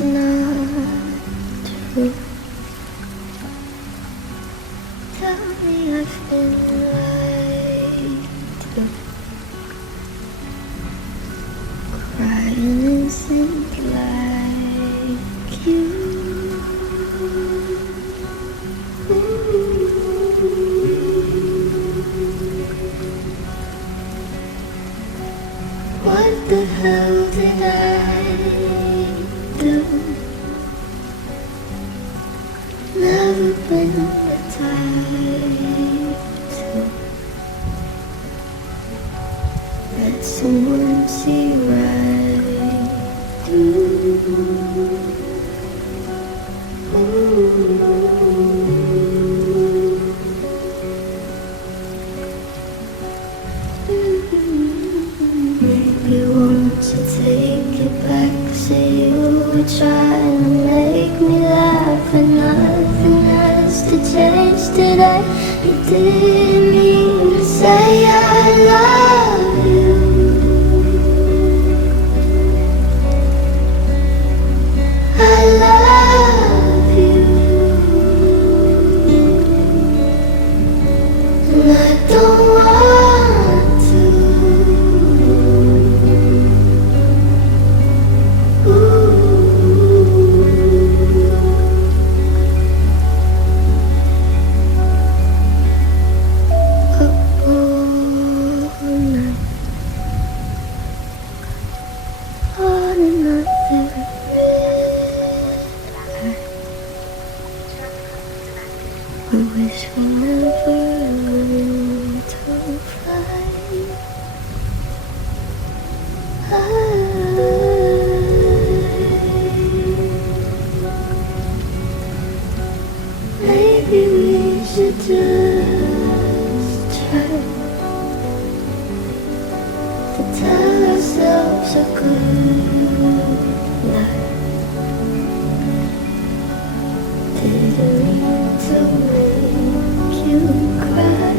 not true. Tell me I've been lied to. Crying innocent like you. What the hell did I do? Never been the type to let someone see right through. Maybe won't you take it back? Say you were trying to make me laugh, and nothing has to change today. You didn't mean to say I love you. I love you, and I don't want to. I wish we never learned to fly. Maybe we should just try to tell ourselves a good night. Didn't mean to make you cry.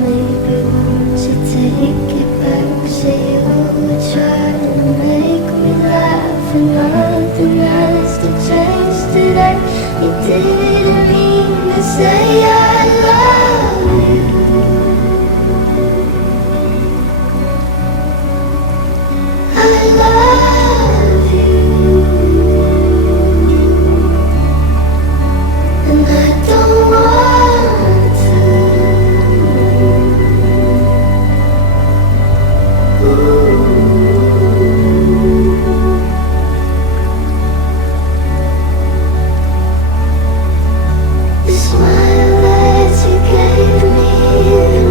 Maybe won't you take it back? Say you were trying to make me laugh, and nothing has to change today. You didn't mean to say I love you. I love you, and I don't want to. The smile that you gave me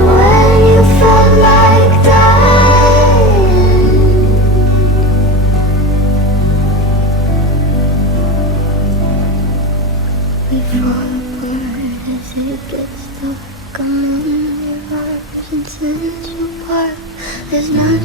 when you felt like dying. We fall apart as it gets dark. I'm in your arms and set you apart. There's not